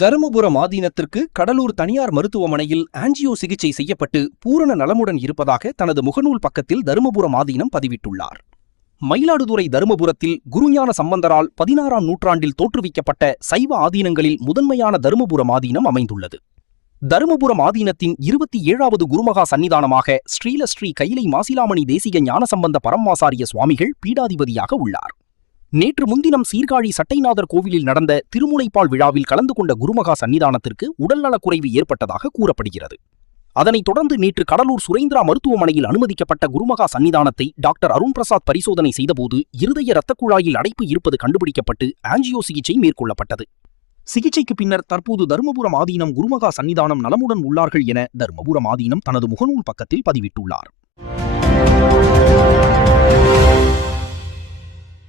தருமபுரம் ஆதீனத்திற்கு கடலூர் தனியார் மருத்துவமனையில் ஆஞ்சியோ சிகிச்சை செய்யப்பட்டு பூரண நலமுடன் இருப்பதாக தனது முகநூல் பக்கத்தில் தருமபுரம் ஆதீனம் பதிவிட்டுள்ளார். மயிலாடுதுறை தருமபுரத்தில் குருஞான சம்பந்தரால் 16ஆம் நூற்றாண்டில் தோற்றுவிக்கப்பட்ட சைவ ஆதீனங்களில் முதன்மையான தருமபுரம் ஆதீனம் அமைந்துள்ளது. தருமபுரம் ஆதீனத்தின் 27வது குருமகா சன்னிதானமாக ஸ்ரீலஸ்ரீ கைலை மாசிலாமணி தேசிக ஞானசம்பந்த பரமாசாரிய சுவாமிகள் பீடாதிபதியாக உள்ளார். நேற்று முன்தினம் சீர்காழி சட்டைநாதர் கோவிலில் நடந்த திருமுலைப்பால் விழாவில் கலந்து கொண்ட குருமகா சன்னிதானத்திற்கு உடல்நலக்குறைவு ஏற்பட்டதாக கூறப்படுகிறது. அதனைத் தொடர்ந்து நேற்று கடலூர் சுரேந்திரா மருத்துவமனையில் அனுமதிக்கப்பட்ட குருமகா சன்னிதானத்தை டாக்டர் அருண்பிரசாத் பரிசோதனை செய்தபோது இருதய இரத்தக் குழாயில் அடைப்பு இருப்பது கண்டுபிடிக்கப்பட்டு ஆஞ்சியோ சிகிச்சை மேற்கொள்ளப்பட்டது. சிகிச்சைக்கு பின்னர் தற்போது தருமபுரம் ஆதீனம் குருமகா சன்னிதானம் நலமுடன் உள்ளார்கள் என தருமபுரம் ஆதீனம் தனது முகநூல் பக்கத்தில் பதிவிட்டுள்ளார்.